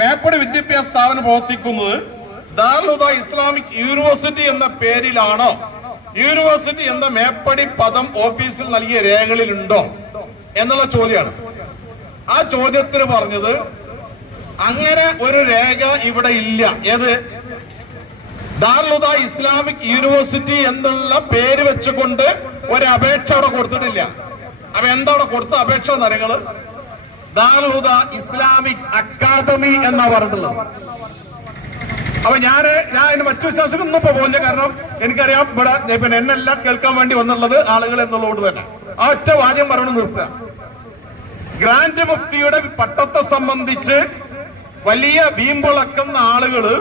മേപ്പടി വിദ്യാഭ്യാസ സ്ഥാപനം പ്രവർത്തിക്കുന്നത് ദാറുദ ഇസ്ലാമിക് യൂണിവേഴ്സിറ്റി എന്ന പേരിലാണോ യൂണിവേഴ്സിറ്റി എന്ന മേപ്പടി പദം ഓഫീസിൽ നൽകിയ രേഖകളിലുണ്ടോ എന്നുള്ള ചോദ്യമാണ് ആ ചോദ്യത്തിന് പറഞ്ഞത് അങ്ങനെ ഒരു രേഖ ഇവിടെ ഇല്ല ഏത് ദാർലുദ ഇസ്ലാമിക് യൂണിവേഴ്സിറ്റി എന്നുള്ള പേര് വെച്ചുകൊണ്ട് ഒരു അപേക്ഷ അവിടെ കൊടുത്തിട്ടില്ല അപ്പൊ എന്താ അവിടെ കൊടുത്ത അപേക്ഷ നിറങ്ങള് ദാറുഹുദ ഇസ്ലാമിക് അക്കാദമി എന്ന പറഞ്ഞുള്ളത് അപ്പൊ ഞാൻ ഞാൻ അതിന്റെ മറ്റു വിശ്വാസം ഒന്നും ഇപ്പൊ പോകില്ല കാരണം എനിക്കറിയാം ഇവിടെ പിന്നെ എന്നെല്ലാം കേൾക്കാൻ വേണ്ടി വന്നുള്ളത് ആളുകൾ എന്നുള്ളതുകൊണ്ട് തന്നെ ആ ഒറ്റ വാചകം പറഞ്ഞു നിർത്തുക ഗ്രാൻഡ് മുഫ്തിയുടെ പട്ടത്തെ സംബന്ധിച്ച് വലിയ വീമ്പുളക്കുന്ന ആളുകള്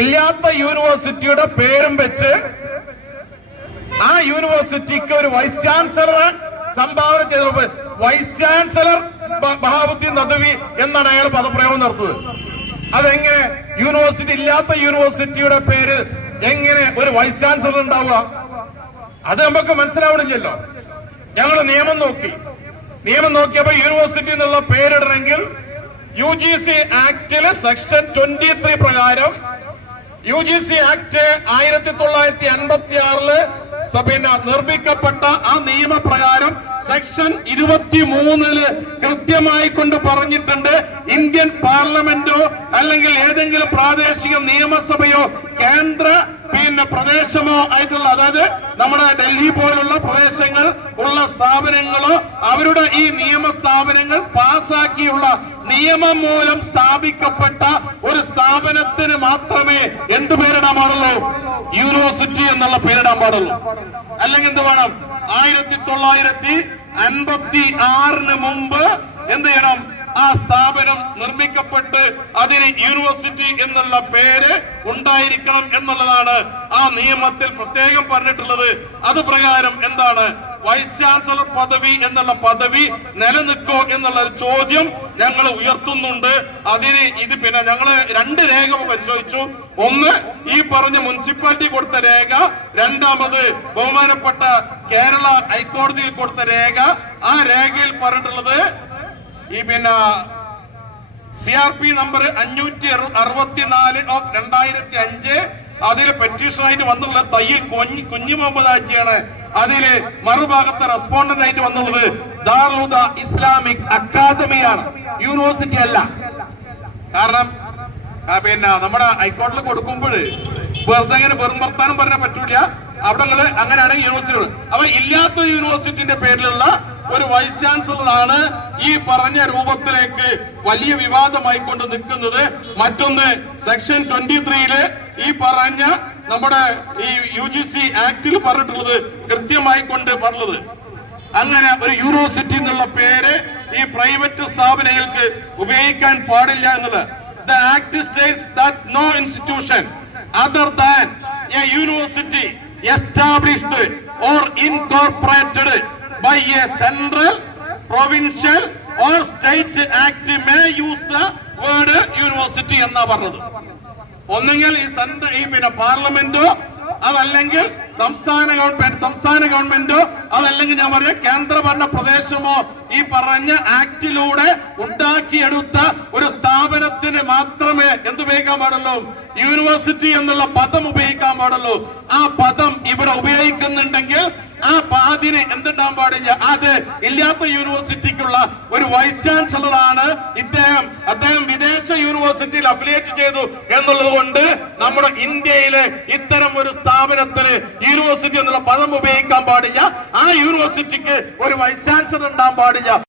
ഇല്ലാത്ത യൂണിവേഴ്സിറ്റിയുടെ പേരും വെച്ച് ആ യൂണിവേഴ്സിറ്റിക്ക് ഒരു വൈസ് ചാൻസലറെ സംഭാവന ചെയ്ത വൈസ് ചാൻസലർ ബഹാബുദ്ദീൻ നദവി എന്നാണ് അയാൾ പദപ്രയോഗം നടത്തുന്നത് അതെങ്ങനെ യൂണിവേഴ്സിറ്റി ഇല്ലാത്ത യൂണിവേഴ്സിറ്റിയുടെ പേരിൽ എങ്ങനെ ഒരു വൈസ് ചാൻസലർ ഉണ്ടാവുക അത് നമുക്ക് മനസ്സിലാവണില്ലല്ലോ ഞങ്ങൾ നിയമം നോക്കി നിയമം നോക്കിയപ്പോ യൂണിവേഴ്സിറ്റി എന്നുള്ള പേരിടണമെങ്കിൽ യു ജി സി ആക്ടില് സെക്ഷൻ ട്വന്റി ത്രീ പ്രകാരം യു ജി സി ആക്ട് ആയിരത്തി തൊള്ളായിരത്തി അൻപത്തി ആറില് പിന്നെ നിർമ്മിക്കപ്പെട്ട ആ നിയമപ്രകാരം സെക്ഷൻ ഇരുപത്തി മൂന്നില് കൃത്യമായി കൊണ്ട് പറഞ്ഞിട്ടുണ്ട് ഇന്ത്യൻ പാർലമെന്റോ അല്ലെങ്കിൽ ഏതെങ്കിലും പ്രാദേശിക നിയമസഭയോ കേന്ദ്ര പിന്നെ പ്രദേശമോ ആയിട്ടുള്ള അതായത് നമ്മുടെ ഡൽഹി പോലുള്ള പ്രദേശങ്ങൾ ഉള്ള സ്ഥാപനങ്ങളോ അവരുടെ ഈ നിയമ സ്ഥാപനങ്ങൾ പാസാക്കിയുള്ള നിയമം മൂലം സ്ഥാപിക്കപ്പെട്ട ഒരു സ്ഥാപനത്തിന് മാത്രമേ എന്ത് പേരിടാൻ പാടുള്ളൂ യൂണിവേഴ്സിറ്റി എന്നുള്ള പേരിടാൻ പാടുള്ളൂ അല്ലെങ്കിൽ എന്ത് വേണം ആയിരത്തി തൊള്ളായിരത്തി അൻപത്തി ആറിന് മുമ്പ് എന്ത് ചെയ്യണം ആ സ്ഥാപനം നിർമ്മിക്കപ്പെട്ട് അതിന് യൂണിവേഴ്സിറ്റി എന്നുള്ള പേര് ഉണ്ടായിരിക്കണം എന്നുള്ളതാണ് ആ നിയമത്തിൽ പ്രത്യേകം പറഞ്ഞിട്ടുള്ളത് അത് പ്രകാരം എന്താണ് വൈസ് ചാൻസലർ പദവി എന്നുള്ള പദവി നിലനിൽക്കോ എന്നുള്ള ഒരു ചോദ്യം ഞങ്ങൾ ഉയർത്തുന്നുണ്ട് അതിന് ഇത് പിന്നെ ഞങ്ങൾ രണ്ട് രേഖ പരിശോധിച്ചു ഒന്ന് ഈ പറഞ്ഞ മുനിസിപ്പാലിറ്റി കൊടുത്ത രേഖ രണ്ടാമത് ബഹുമാനപ്പെട്ട കേരള ഹൈക്കോടതിയിൽ കൊടുത്ത രേഖ ആ രേഖയിൽ പറഞ്ഞിട്ടുള്ളത് ഈ പിന്നെ സി ആർ പി നമ്പർ അഞ്ഞൂറ്റി അറുപത്തിനാല് ഓഫ് രണ്ടായിരത്തി അഞ്ച് അതിൽ പെറ്റീഷനായിട്ട് വന്നുള്ള തയ്യിൽ കുഞ്ഞു കുഞ്ഞു മുഹമ്മദ് ആജിയാണ് അതില് മറുഭാഗത്തെ റെസ്പോണ്ടന്റ് ആയിട്ട് വന്നുള്ളത് ദാറുദ ഇസ്ലാമിക് അക്കാദമിയാണ് യൂണിവേഴ്സിറ്റി അല്ല കാരണം പിന്നെ നമ്മുടെ ഹൈക്കോടതിയിൽ കൊടുക്കുമ്പോൾ വെറുതെ ഇങ്ങനെ വെറും വർത്താനം പറഞ്ഞാൽ പറ്റൂല അവിടെ അവിടെയുള്ള അങ്ങനെയാണ് യൂണിവേഴ്സിറ്റി അപ്പൊ ഇല്ലാത്ത യൂണിവേഴ്സിറ്റിന്റെ പേരിലുള്ള ഒരു വൈസ് ചാൻസലറാണ് ഈ പറഞ്ഞ രൂപത്തിലേക്ക് വലിയ വിവാദമായി കൊണ്ട് നിൽക്കുന്നത് മറ്റൊന്ന് സെക്ഷൻ ട്വന്റി ത്രീയില് ഈ പറഞ്ഞ നമ്മുടെ ഈ യു ജി സി ആക്ടിൽ പറഞ്ഞിട്ടുള്ളത് കൃത്യമായി കൊണ്ട് പറഞ്ഞത് അങ്ങനെ ഒരു യൂണിവേഴ്സിറ്റി എന്നുള്ള പേര് ഈ പ്രൈവറ്റ് സ്ഥാപനങ്ങൾക്ക് ഉപയോഗിക്കാൻ പാടില്ല എന്നുള്ളത് the act state that no institution other than university established or incorporated by a central, provincial or state act may use the word university എന്നാ പറഞ്ഞത് ഒന്നുകിൽ ഈ സെൻട്രൽ ഈ പിന്നെ പാർലമെന്റോ അതല്ലെങ്കിൽ സംസ്ഥാന ഗവൺമെന്റ് സംസ്ഥാന ഗവൺമെന്റോ അതല്ലെങ്കിൽ ഞാൻ പറയുക കേന്ദ്രഭരണ പ്രദേശമോ ഈ പറഞ്ഞ ആക്ടിലൂടെ ഉണ്ടാക്കിയെടുത്ത ഒരു സ്ഥാപനത്തിന് മാത്രമേ ഉപയോഗിക്കാൻ പാടുള്ളൂ യൂണിവേഴ്സിറ്റി എന്നുള്ള പദം ഉപയോഗിക്കാൻ പാടുള്ളൂ ആ പദം ഇവിടെ ഉപയോഗിക്കുന്നുണ്ടെങ്കിൽ ആ പാതിന് എന്തുണ്ടാൻ പാടില്ല അത് ഇല്ലാത്ത യൂണിവേഴ്സിറ്റിക്കുള്ള ഒരു വൈസ് ചാൻസലറാണ് അദ്ദേഹം അദ്ദേഹം വിദേശ യൂണിവേഴ്സിറ്റിയിൽ അഫിലിയേറ്റ് ചെയ്തു എന്നുള്ളത് കൊണ്ട് നമ്മുടെ ഇന്ത്യയിലെ ഇത്തരം ഒരു സ്ഥാപനത്തിന് യൂണിവേഴ്സിറ്റി എന്നുള്ള പദം ഉപയോഗിക്കാൻ പാടില്ല ആ യൂണിവേഴ്സിറ്റിക്ക് ഒരു വൈസ് ചാൻസലർ ഉണ്ടാകാൻ പാടില്ല